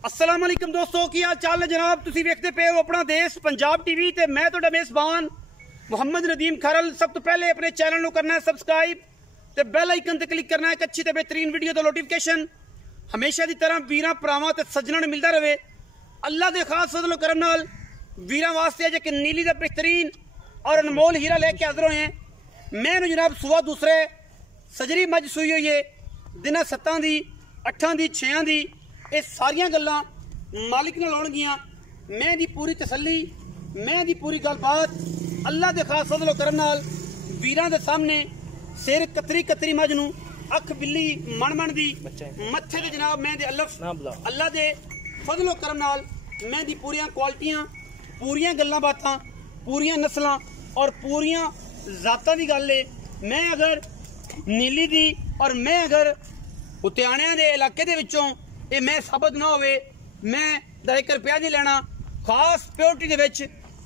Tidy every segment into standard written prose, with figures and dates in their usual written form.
अस्सलाम वालेकुम दोस्तों, की हाल चाल है जनाब। तुसी वेखते पे हो अपना देश पंजाब टीवी ते मैं तुहाडा मेज़बान मुहम्मद नदीम खरल। सब तो पहले अपने चैनल को करना है सबसक्राइब ते बेल आइकन ते क्लिक करना है एक अच्छी ते बेहतरीन वीडियो दा नोटिफिकेशन हमेशा की तरह वीरां भरावां ते सज्जणां नूं मिलदा रहे। अल्लाह दे खास फजल करम नाल वीरां वास्ते अज एक नीली दा बेहतरीन और अनमोल हीरा लेके हाज़र होए हैं। मैं जनाब सुबह दूसरे सजरी मज सूई हुई है, दिनां 7 दी 8 दी 6 दी ये सारिया गल्लां मालिक नाल होणगियां। मैं दी पूरी तसल्ली, मैं दी पूरी गलबात अल्लाह दे खास फजल करम नाल वीरां दे सामने सिर कतरी कतरी मज नूं अख बिल्ली मन दी मत्थे ते जनाब मैं दे अल्लाह दे फजल करम नाल मैं दी पूरियां क्वालिटियां, पूरियां गल्लां बातां, पूरियां नस्लां और पूरियां जातां दी गल है। मैं अगर नीली दी और मैं अगर उतियाणियां दे इलाके दे विचों ये मैं साबित ना होवे, मैं 1 रुपया नहीं लेना। खास प्योरिटी दे विच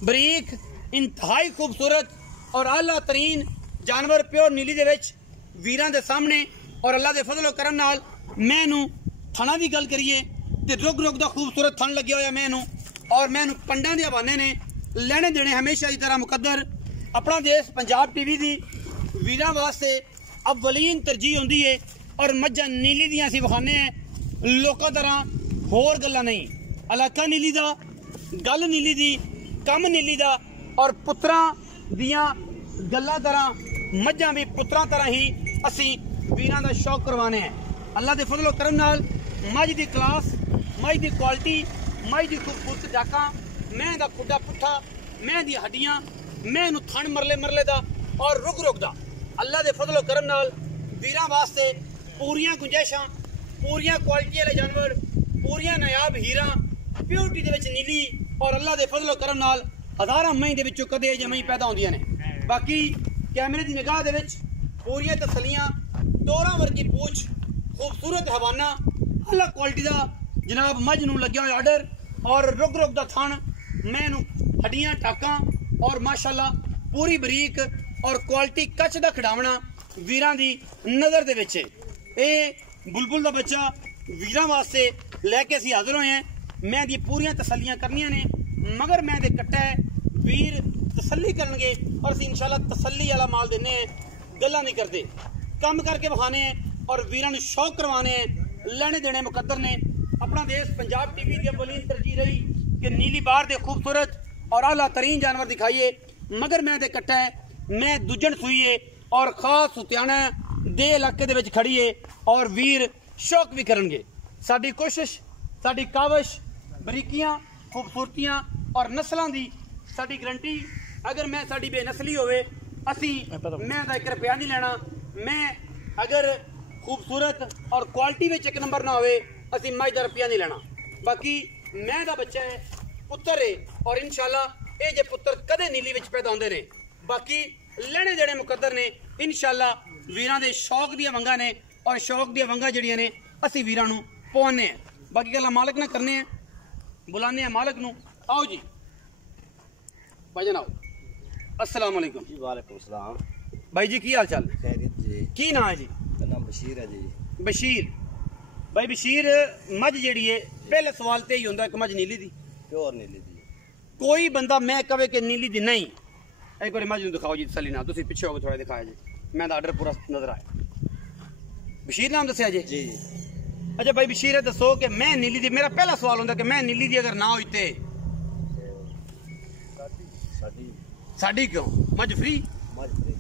बरीक इंतहाई खूबसूरत और आला तरीन जानवर प्योर नीली दे विच वीरां दे सामने और अल्लाह दे फजल करम नाल मैनू थणा दी गल करिए ते रुग रुग दा खूबसूरत थण लग्या होया मैनू और मैनू पंडां दे हवाने ने लेने देने हमेशा की तरह मुकद्दर। अपना देश पंजाब टीवी दी वीरां वास्ते अव्वलीन तरजीह होंदी है और मज्जां नीली दियां असीं विखाने हैं, लोकां तरह होर गल्लां नहीं। इलाका नीली दा, गल नीली दी, कम नीली दा और पुत्रां दियां गल्लां तरह मज्जां भी पुत्रां तरह ही असीं वीरां दा शौक करवाने हैं। अल्लाह दे फजल करम नाल मज दी क्लास, मज दी क्वालिटी, मज दी खूबसूरत डाका, मैं दा खुड्डा पुट्ठा, मैं दी हड्डियां, मैं नू थण मरले मरले दा और रुग रुग दा अल्लाह दे फजल करम नाल वीरां वास्ते पूरियां गुंजाइशां, पूरियां क्वालिटी वाले जानवर, पूरियां नायाब हीरा प्योरिटी दे विच नीली और अल्लाह दे फजल करम नाल हज़ारां मई दे विचों कदे जे मई पैदा होंदियां ने। बाकी कैमरे दी निगाह दे विच पूरियां तसलियां, तोरां वर्गी पूछ, खूबसूरत हवाना, अल्लाह क्वालिटी दा जनाब मज नूं लग्या होया ऑर्डर और रुग रुग दा थण, मैनू हड्डियां टाकां और माशाअल्लाह पूरी बरीक और क्वालिटी कच दा खिडावना वीरां दी नज़र दे विच ए बुलबुल दा बच्चा वीरां वास्ते लैके असीं हाज़र होए हैं। मैं दी पूरियां तसल्लियां करनियां ने मगर मैं दे कट्टा है वीर तसल्ली करनगे और असीं इंशाअल्लाह तसल्ली वाला माल देने हैं, गल्लां नहीं करते, कम करके विखाने हैं और वीरां नूं शौक करवाने हैं, लेने देने मुकद्दर ने। अपना देश पंजाब टीवी की अव्वलीन तरजीह रही कि नीली बार दे खूबसूरत और आला तरीन जानवर दिखाइए, मगर मैं दे कट्टा है मैं दुजन सुईए और खास उतियाणा दे इलाके दे विच खड़ी है और वीर शौक भी करनगे। साडी कोशिश, साडी काविश बरीकियां, खूबसूरतियां और नस्लों की साडी गारंटी। अगर मैं साडी बेनसली होवे असी मैं 1 रुपया नहीं लेना। मैं अगर खूबसूरत और क्वालिटी में 1 नंबर ना होवे असी मज दा रुपया नहीं लेना। बाकी मैं दा बच्चा है, पुत्र है और इंशाअल्लाह ये जे पुत्र कदे नीली विच पैदा होंदे ने। बाकी लेने देने मुकद्दर ने इंशाअल्लाह वीरां दे शौक दी वंगा ने और शौक दी वंगा जड़ियां ने असी वीरां नूं पवाने हैं। बाकी गल्लां मालिक ने करने हैं, बुलाने हैं मालिक नूं। आओ जी भाईजान आओ। अस्सलाम वालेकुम जी। वालेकुम सलाम भाई जी, की हाल चाल? खैरियत जी। की नाम है जी? मेरा नाम बशीर है जी। बशीर भाई, बशीर मज जड़ी है पहले सवाल तो यही होंदा कि मज नीली दी, प्योर नीली दी। कोई बंदा मैं कहे कि नीली दी नहीं, एक बार मज नूं दिखाओ जी तसल्ली नाल। तुसीं पिछे हो के थोड़ा दिखाया जी, मैं दा आर्डर पूरा नजर आया। बशीर नाम दस्या जी? जी। अच्छा भाई बशीर दसो कि मैं नीली दी, मेरा पहला सवाल होंदा कि मैं नीली दी अगर ना होई ते साडी क्यों मज फ्री? मज फ्री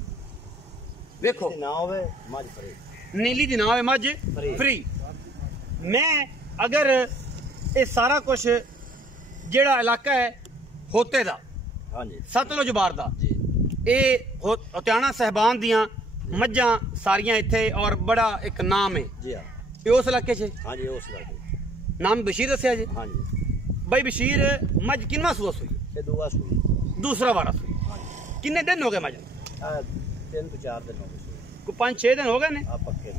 देखो ना होवे मज फ्री, नीली दी ना होवे मज फ्री। मैं अगर ये सारा कुछ जेड़ा इलाका है होते दा, हाँ जी, सतलुज बार दा, जी, ये उतियाणा साहबान दियां मज्जां सारियां इत्थे और बड़ा एक नाम है जी। हाँ ये उस इलाके च? हाँ जी, उस लड़के। नाम बशीर दस्या जी? हाँ जी। भाई बशीर मज किनवा सूआ सुई? ये दुआ सुई, दूसरा वारा सुई। हाँ जी। किन्ने दिन हो गए मज? 3 to 4 दिन हो गए सुई। कोई 5-6 दिन हो गए ने? आप पक्के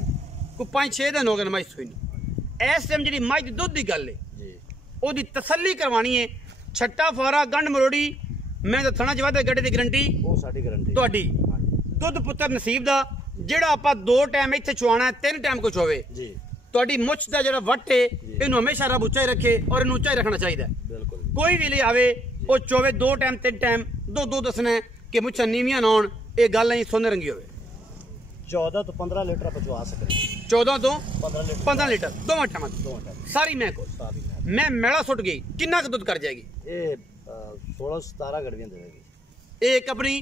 कोई 5-6 दिन हो गए मज सुई नहीं। इस टाइम जी मज दुध की गल है जी, ओदी तसल्ली करवानी है। छट्टा फारा गंढ मरोड़ी मैं तो थना जवाद गड्ढे की गारंटी वो साडी गारंटी तुहाडी। दुध पुत्र नसीब दा जेड़ा आपा 2 टाइम इत्थे चुआना है, 3 टाइम कुछ होवे जी। ਤੁਹਾਡੀ ਮੁੱਛ ਦਾ ਜਿਹੜਾ ਵੱਟ ਹੈ ਇਹਨੂੰ ਹਮੇਸ਼ਾ ਰੱਬ ਉੱਚਾ ਹੀ ਰੱਖੇ ਔਰ ਇਹਨੂੰ ਉੱਚਾ ਹੀ ਰੱਖਣਾ ਚਾਹੀਦਾ बिल्कुल ਕੋਈ ਵੀ ਲੈ ਆਵੇ ਉਹ ਚੋਵੇ 2 ਟਾਈਮ 3 ਟਾਈਮ ਦੋ ਦੱਸਣਾ ਹੈ ਕਿ ਮੁੱਛਾਂ ਨੀਵੀਆਂ ਨਾ ਹੋਣ ਇਹ ਗੱਲ ਨਹੀਂ ਸੋਨੇ ਰੰਗੀ ਹੋਵੇ 14 तो 15 लीटर पचवा सकते 14 ਤੋਂ 15 लीटर 15 ਲੀਟਰ ਦੋਵਾਂ ਟਾਈਮਾਂ दो टाइम ਸਾਰੀ ਮੈਂ ਕੋਲ सारी ਮੈਂ ਮੈਲਾ ਸੁੱਟ ਗਈ ਕਿੰਨਾ ਕੁ ਦੁੱਧ ਕਰ ਜਾਏਗੀ ये 16 17 गड़वियां देगी ਇਹ ਇੱਕ ਆਪਣੀ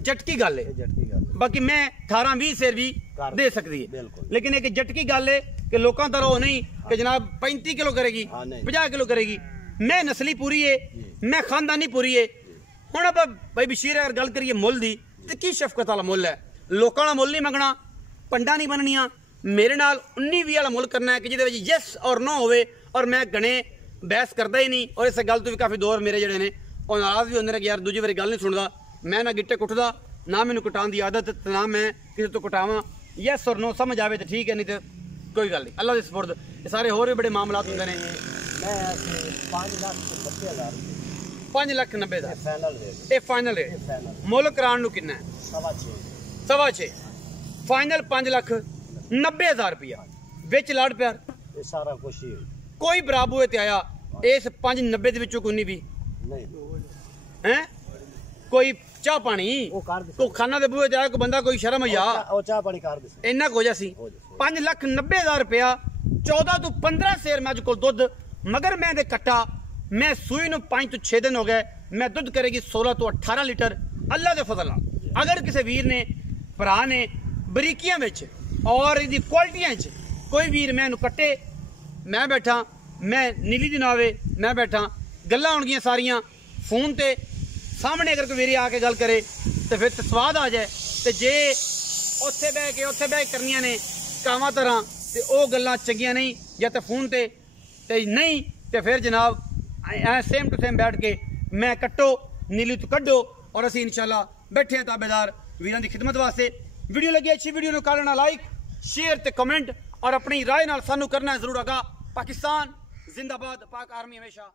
ਜਟਕੀ ਗੱਲ ਹੈ ये झटकी गल ਬਾਕੀ ਮੈਂ 18 20 ਸੇਰ ਵੀ ਕਰ ਦੇ ਸਕਦੀ ਹੈ ਬਿਲਕੁਲ। ਲੇਕਿਨ ਇੱਕ ਜਟਕੀ ਗੱਲ ਹੈ ਕਿ ਲੋਕਾਂ ਤਰ੍ਹਾਂ ਉਹ ਨਹੀਂ ਕਿ ਜਨਾਬ 35 ਕਿਲੋ ਕਰੇਗੀ ਹਾਂ, ਨਹੀਂ। 50 ਕਿਲੋ ਕਰੇਗੀ ਮੈਂ ਨਸਲੀ ਪੂਰੀ ਹੈ ਮੈਂ ਖਾਨਦਾਨੀ ਪੂਰੀ ਹੈ ਹੁਣ ਆਪਾਂ ਭਾਈ ਬਸ਼ੀਰ ਅਗਰ ਗੱਲ ਕਰੀਏ ਮੁੱਲ ਦੀ ਤੇ ਕੀ ਸ਼ਫਕਤ ਵਾਲਾ ਮੁੱਲ ਹੈ ਲੋਕਾਂ ਦਾ ਮੁੱਲ ਨਹੀਂ ਮੰਗਣਾ ਪੰਡਾ ਨਹੀਂ ਬਣਨੀਆਂ ਮੇਰੇ ਨਾਲ 19 20 ਵਾਲਾ ਮੁੱਲ ਕਰਨਾ ਹੈ ਕਿ ਜਿਹਦੇ ਵਿੱਚ ਯੈਸ ਔਰ ਨੋ ਹੋਵੇ ਔਰ ਮੈਂ ਗਣੇ ਬਹਿਸ ਕਰਦਾ ਹੀ ਨਹੀਂ ਔਰ ਇਸ ਗੱਲ ਤੋਂ ਵੀ ਕਾਫੀ ਦੌਰ ਮੇਰੇ ਜਿਹੜੇ ਨੇ ਉਹ ਨਾਰਾਜ਼ ਵੀ ਹੁੰਦੇ ਨੇ ਕਿ ਯਾਰ ਦੂਜੀ ਵਾਰੀ ਗੱਲ ਨਹੀਂ ਸੁਣਦਾ ਮੈਂ ਨਾ ਗਿੱਟੇ ਕੁੱਟਦਾ ਨਾ ਮੈਨੂੰ ਕਟਾਉਣ ਦੀ ਆਦਤ ਤੇ ਨਾ ਮੈਂ ਕਿਸੇ ਤੋਂ ਕਟਾਵਾਂ ਯੈਸ ਔਰ ਨੋ ਸਮਝ ਆਵੇ ਤਾਂ ਠੀਕ ਹੈ ਨਹੀਂ ਤੇ ਕੋਈ ਗੱਲ ਨਹੀਂ ਅੱਲਾ ਦੇ ਸਪੁਰਦ ਇਹ ਸਾਰੇ ਹੋਰ ਵੀ ਬੜੇ ਮਾਮਲਾਤ ਹੁੰਦੇ ਨੇ मैं 5 लाख 90,000 5 ਲੱਖ 90 ਦਾ फाइनल रेट ਇਹ ਫਾਈਨਲ ये ਰੇਟ फाइनल ਮੁੱਲ ਕਰਾਉਣ ਨੂੰ ਕਿੰਨਾ ਹੈ 6.5 ਸਵਾ 6 ਫਾਈਨਲ 5 ਲੱਖ 90,000 ਰੁਪਇਆ ਵਿੱਚ ਲਾੜ ਪਿਆਰ ये सारा कुछ ही ਕੋਈ ਬਰਾਬੂ ਤੇ ਆਇਆ ਇਸ 590 ਦੇ ਵਿੱਚੋਂ ਕੋਈ ਨਹੀਂ ਵੀ नहीं ਹੈ ਕੋਈ ਚਾਹ ਪਾਣੀ वो कार दे ਕੋ ਖਾਨਾ ਦੇ ਬੂਹੇ ਤੇ ਆਇਆ ਕੋਈ ਬੰਦਾ ਕੋਈ ਸ਼ਰਮ ਆ वो चाह पानी कार दे ਇੰਨਾ ਕੁ ਹੋ ਜਾ ਸੀ 5,90,000 ਰੁਪਇਆ 14 ਤੋਂ 15 ਸੇਰ ਮੈਂ ਅੱਜ ਕੋਲ ਦੁੱਧ ਮਗਰ ਮੈਂ ਦੇ ਕੱਟਾ ਮੈਂ ਸੂਈ ਨੂੰ 5 ਤੋਂ 6 ਦਿਨ ਹੋ ਗਏ ਮੈਂ ਦੁੱਧ ਕਰੇਗੀ 16 ਤੋਂ 18 ਲੀਟਰ ਅੱਲਾ ਦੇ ਫਜ਼ਲ ਨਾਲ ਅਗਰ ਕਿਸੇ ਵੀਰ ਨੇ ਭਰਾ ਨੇ ਬਰੀਕੀਆਂ ਵਿੱਚ ਔਰ ਇਹਦੀ ਕੁਆਲਿਟੀਆਂ 'ਚ ਕੋਈ ਵੀਰ ਮੈਨੂੰ ਕੱਟੇ ਮੈਂ ਬੈਠਾ ਮੈਂ ਨੀਲੀ ਦੀ ਨਾਵੇ ਮੈਂ ਬੈਠਾ ਗੱਲਾਂ ਹੋਣਗੀਆਂ ਸਾਰੀਆਂ ਫੋਨ ਤੇ ਸਾਹਮਣੇ ਅਗਰ ਕੋਈ ਵੀਰ ਆ ਕੇ ਗੱਲ ਕਰੇ ਤੇ ਫਿਰ ਤੇ ਸਵਾਦ ਆ ਜਾਏ ਤੇ ਜੇ ਉੱਥੇ ਬਹਿ ਕੇ ਕਰਨੀਆਂ ਨੇ ਕਾਵਾਂ ਤਰ੍ਹਾਂ ਤੇ ਉਹ ਗੱਲਾਂ ਚੰਗੀਆਂ ਨਹੀਂ ਜਾਂ ਤੇ ਫੋਨ ਤੇ ਨਹੀਂ ਤੇ ਫਿਰ ਜਨਾਬ ਐ ਸੇਮ ਟੂ ਸੇਮ ਬੈਠ ਕੇ ਮੈਂ ਕੱਟੋ ਨੀਲੀ ਤੋਂ ਕੱਢੋ ਔਰ ਅਸੀਂ ਇਨਸ਼ਾਅੱਲਾ ਬੈਠੇ ਹਾਂ ਤਾਬੇਦਾਰ ਵੀਰਾਂ ਦੀ ਖਿਦਮਤ ਵਾਸਤੇ ਵੀਡੀਓ ਲੱਗੀ ਅੱਛੀ ਵੀਡੀਓ ਨੂੰ ਕਰ ਲੈਣਾ ਲਾਈਕ ਸ਼ੇਅਰ ਤੇ ਕਮੈਂਟ ਔਰ ਆਪਣੀ ਰਾਏ ਨਾਲ ਸਾਨੂੰ ਕਰਨਾ ਜ਼ਰੂਰ ਆਗਾ ਪਾਕਿਸਤਾਨ ਜ਼ਿੰਦਾਬਾਦ ਪਾਕ ਆਰਮੀ ਹਮੇਸ਼ਾ